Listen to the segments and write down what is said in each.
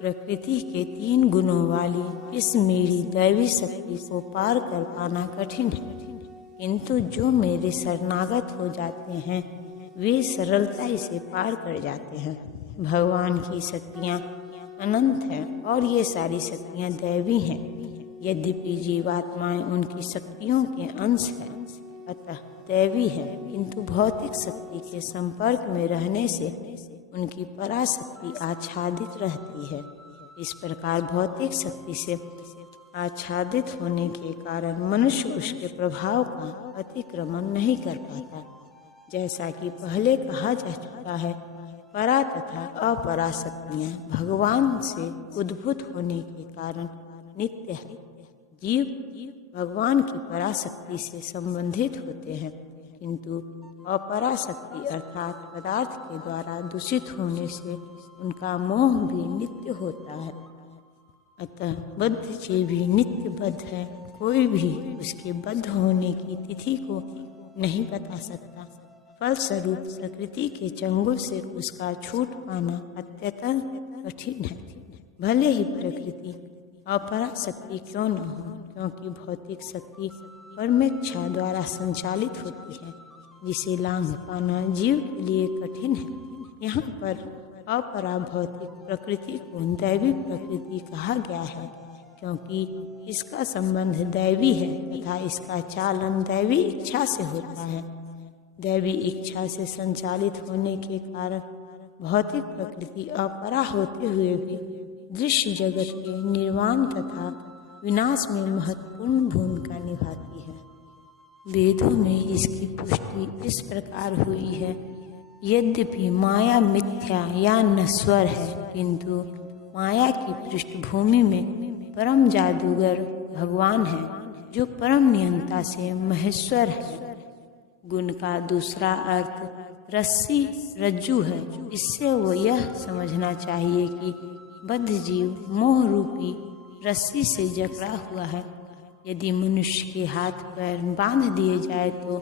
प्रकृति के 3 गुणों वाली इस मेरी दैवी शक्ति को पार कर पाना कठिन है, किंतु जो मेरे शरणागत हो जाते हैं वे सरलता इसे पार कर जाते हैं। भगवान की शक्तियाँ अनंत हैं और ये सारी शक्तियाँ दैवी हैं। यद्यपि जीवात्माएं उनकी शक्तियों के अंश हैं, अतः दैवी है, किंतु भौतिक शक्ति के संपर्क में रहने से उनकी पराशक्ति आच्छादित रहती है। इस प्रकार भौतिक शक्ति से आच्छादित होने के कारण मनुष्य उसके प्रभाव का अतिक्रमण नहीं कर पाता। जैसा कि पहले कहा जा चुका है, परा तथा अपरा शक्तियाँ भगवान से उद्भूत होने के कारण नित्य है। जीव भगवान की पराशक्ति से संबंधित होते हैं, किंतु अपराशक्ति अर्थात पदार्थ के द्वारा दूषित होने से उनका मोह भी नित्य होता है। अतः बद्ध जीव भी नित्य बद्ध है। कोई भी उसके बद्ध होने की तिथि को नहीं बता सकता। फलस्वरूप प्रकृति के चंगुल से उसका छूट पाना अत्यंत कठिन है। भले ही प्रकृति अपराशक्ति क्यों न हो, क्योंकि भौतिक शक्ति परमेच्छा द्वारा संचालित होती है, जिसे लांघ पाना जीव के लिए कठिन है। यहाँ पर अपरा भौतिक प्रकृति को दैवी प्रकृति कहा गया है, क्योंकि इसका संबंध दैवी है तथा इसका चालन दैवी इच्छा से होता है। दैवी इच्छा से संचालित होने के कारण भौतिक प्रकृति अपरा होते हुए भी दृश्य जगत के निर्माण तथा विनाश में महत्वपूर्ण भूमिका निभाती है। वेदों में इसकी पुष्टि इस प्रकार हुई है, यद्यपि माया मिथ्या या नश्वर है, किंतु माया की पृष्ठभूमि में परम जादूगर भगवान है, जो परम नियंता से महेश्वर है। गुण का दूसरा अर्थ रस्सी रज्जु है। इससे वो यह समझना चाहिए कि बद्ध जीव मोह रूपी रस्सी से जकड़ा हुआ है। यदि मनुष्य के हाथ पैर बांध दिए जाए तो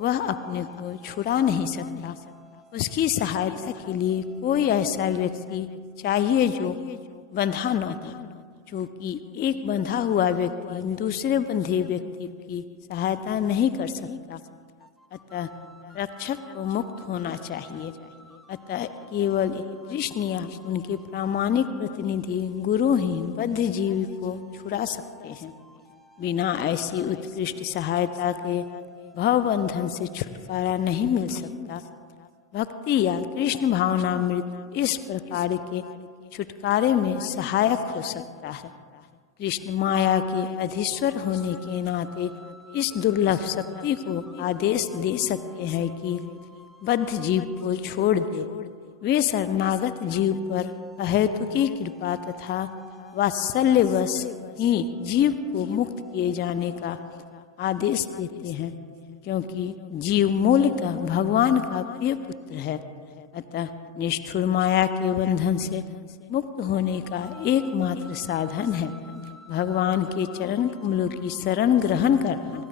वह अपने को छुड़ा नहीं सकता। उसकी सहायता के लिए कोई ऐसा व्यक्ति चाहिए जो बंधा न था, क्योंकि एक बंधा हुआ व्यक्ति दूसरे बंधे व्यक्ति की सहायता नहीं कर सकता। अतः रक्षक को मुक्त होना चाहिए। अतः केवल कृष्ण या उनके प्रामाणिक प्रतिनिधि गुरु ही बद्ध जीव को छुड़ा सकते हैं। बिना ऐसी उत्कृष्ट सहायता के भवबंधन से छुटकारा नहीं मिल सकता। भक्ति या कृष्ण भावनामृत इस प्रकार के छुटकारे में सहायक हो सकता है। कृष्ण माया के अधीश्वर होने के नाते इस दुर्लभ शक्ति को आदेश दे सकते हैं कि बद्ध जीव को छोड़ दे। वे शरणागत जीव पर अहेतुकी कृपा तथा वात्सल्यवश ही जीव को मुक्त किए जाने का आदेश देते हैं, क्योंकि जीव मूलतः भगवान का प्रिय पुत्र है। अतः निष्ठुर माया के बंधन से मुक्त होने का एकमात्र साधन है भगवान के चरण कमलों की शरण ग्रहण करना।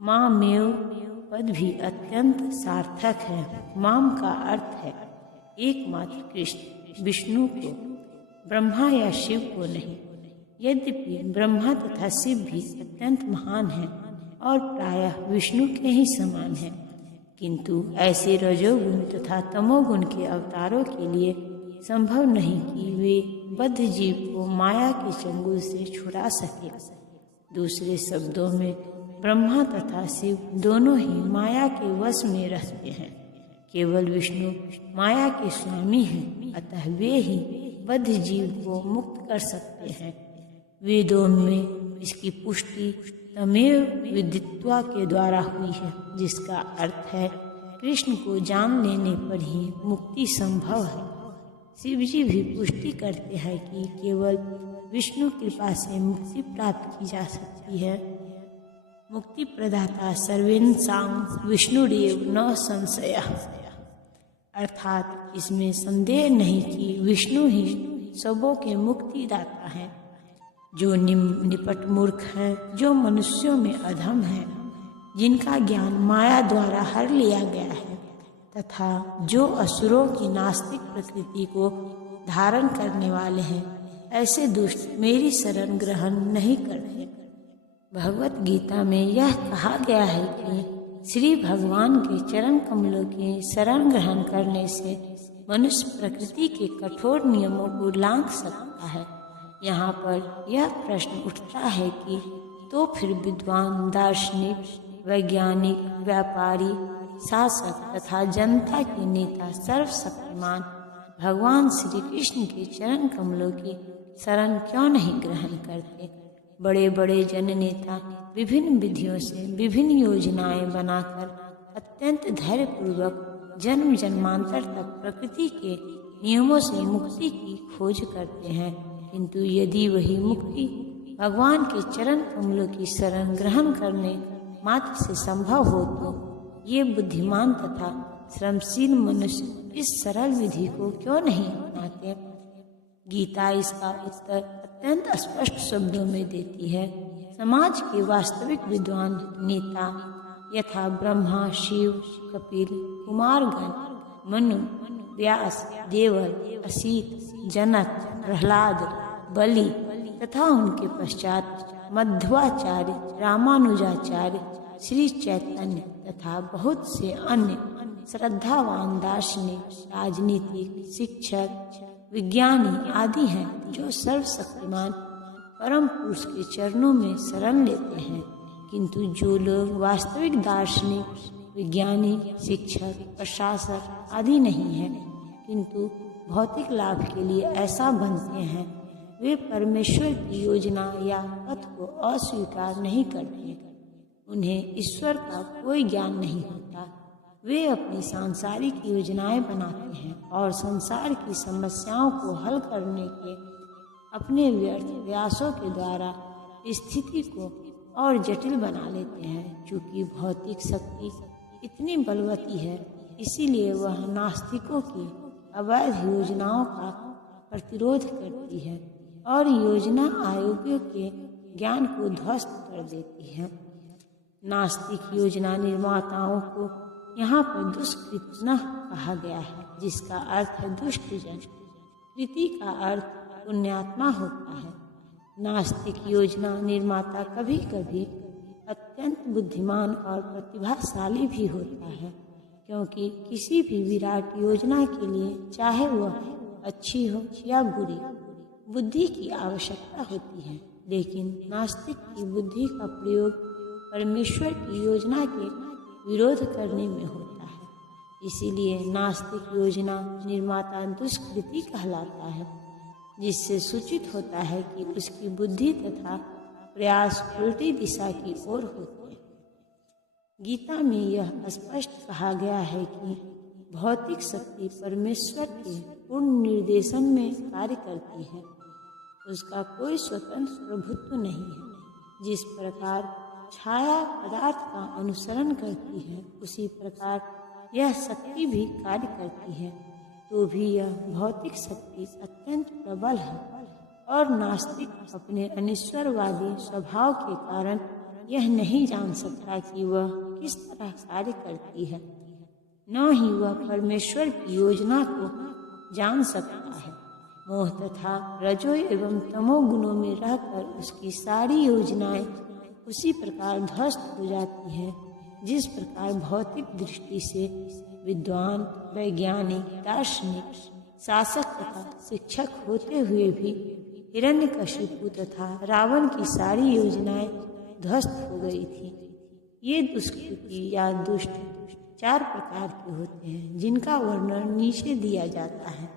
मामेव पद भी अत्यंत सार्थक है। माम का अर्थ है एकमात्र कृष्ण, विष्णु को, ब्रह्मा या शिव को नहीं। यद्यपि ब्रह्मा तथा शिव भी अत्यंत महान हैं और प्रायः विष्णु के ही समान हैं, किंतु ऐसे रजोगुण तथा तमोगुण के अवतारों के लिए संभव नहीं कि वे बद्ध जीव को माया के चंगुल से छुड़ा सके। दूसरे शब्दों में ब्रह्मा तथा शिव दोनों ही माया के वश में रहते हैं। केवल विष्णु माया के स्वामी हैं, अतः वे ही बद्ध जीव को मुक्त कर सकते हैं। वेदों में इसकी पुष्टि तमेव विदित्वा के द्वारा हुई है, जिसका अर्थ है कृष्ण को जान लेने पर ही मुक्ति संभव है। शिव जी भी पुष्टि करते हैं कि केवल विष्णु कृपा से मुक्ति प्राप्त की जा सकती है। मुक्ति प्रदाता सर्वेन्द्रां विष्णुरेव न संशय, अर्थात इसमें संदेह नहीं कि विष्णु ही सबों के मुक्ति दाता है। जो निपट मूर्ख हैं, जो मनुष्यों में अधम हैं, जिनका ज्ञान माया द्वारा हर लिया गया है, तथा जो असुरों की नास्तिक प्रकृति को धारण करने वाले हैं, ऐसे दुष्ट मेरी शरण ग्रहण नहीं करते। भगवत गीता में यह कहा गया है कि श्री भगवान के चरण कमलों की शरण ग्रहण करने से मनुष्य प्रकृति के कठोर नियमों को लांघ सकता है। यहाँ पर यह प्रश्न उठता है कि तो फिर विद्वान, दार्शनिक, वैज्ञानिक, व्यापारी, शासक तथा जनता के नेता, सर्वशक्तिमान भगवान श्री कृष्ण के चरण कमलों की शरण क्यों नहीं ग्रहण करते? बड़े बड़े जननेता विभिन्न विधियों से विभिन्न योजनाएं बनाकर अत्यंत धैर्यपूर्वक जन्म जन्मांतर तक प्रकृति के नियमों से मुक्ति की खोज करते हैं, किंतु यदि वही मुक्ति भगवान के चरण कमलों की शरण ग्रहण करने मात्र से संभव हो तो ये बुद्धिमान तथा श्रमशील मनुष्य इस सरल विधि को क्यों नहीं अपनाते? गीता इसका उत्तर अत्यंत स्पष्ट शब्दों में देती है। समाज के वास्तविक विद्वान नेता यथा ब्रह्मा, शिव, कपिल, कुमारगण, मनु, व्यास, देवल, असित, जनक, प्रहलाद, बलि तथा उनके पश्चात मध्वाचार्य, रामानुजाचार्य, श्री चैतन्य तथा बहुत से अन्य श्रद्धावान दार्शनिक, राजनीतिक, शिक्षक, विज्ञानी आदि हैं जो सर्वशक्तिमान परम पुरुष के चरणों में शरण लेते हैं, किंतु जो लोग वास्तविक दार्शनिक, विज्ञानी, शिक्षक, प्रशासक आदि नहीं हैं, किंतु भौतिक लाभ के लिए ऐसा बनते हैं, वे परमेश्वर की योजना या पथ को अस्वीकार नहीं करते। उन्हें ईश्वर का कोई ज्ञान नहीं होता। वे अपनी सांसारिक योजनाएं बनाते हैं और संसार की समस्याओं को हल करने के अपने व्यर्थ प्रयासों के द्वारा स्थिति को और जटिल बना लेते हैं। चूंकि भौतिक शक्ति इतनी बलवती है, इसीलिए वह नास्तिकों की अवैध योजनाओं का प्रतिरोध करती है और योजना आयोगों के ज्ञान को ध्वस्त कर देती है। नास्तिक योजना निर्माताओं को यहाँ पर दुष्कृतनः कहा गया है, जिसका अर्थ है दुष्ट जन। कृति का अर्थ पुण्यात्मा होता है। नास्तिक योजना निर्माता कभी कभी अत्यंत बुद्धिमान और प्रतिभाशाली भी होता है, क्योंकि किसी भी विराट योजना के लिए, चाहे वह अच्छी हो या बुरी, बुद्धि की आवश्यकता होती है। लेकिन नास्तिक की बुद्धि का प्रयोग परमेश्वर की योजना के विरोध करने में होता है। इसीलिए नास्तिक योजना निर्माता दुष्कृति कहलाता है, जिससे सूचित होता है कि उसकी बुद्धि तथा प्रयास उल्टी दिशा की ओर होते हैं। गीता में यह स्पष्ट कहा गया है कि भौतिक शक्ति परमेश्वर के पूर्ण निर्देशन में कार्य करती है। उसका कोई स्वतंत्र प्रभुत्व नहीं है। जिस प्रकार छाया पदार्थ का अनुसरण करती है, उसी प्रकार यह शक्ति भी कार्य करती है। तो भी यह भौतिक शक्ति अत्यंत प्रबल है और नास्तिक अपने अनिश्वरवादी स्वभाव के कारण यह नहीं जान सकता कि वह किस तरह कार्य करती है, न ही वह परमेश्वर की योजना को जान सकता है। मोह तथा रजो एवं तमो गुणों में रहकर उसकी सारी योजनाएं उसी प्रकार ध्वस्त हो जाती है, जिस प्रकार भौतिक दृष्टि से विद्वान, वैज्ञानिक, दार्शनिक, शासक तथा शिक्षक होते हुए भी हिरण्यकशिपु तथा रावण की सारी योजनाएं ध्वस्त हो गई थी। ये दुष्कृति या दुष्ट 4 प्रकार के होते हैं, जिनका वर्णन नीचे दिया जाता है।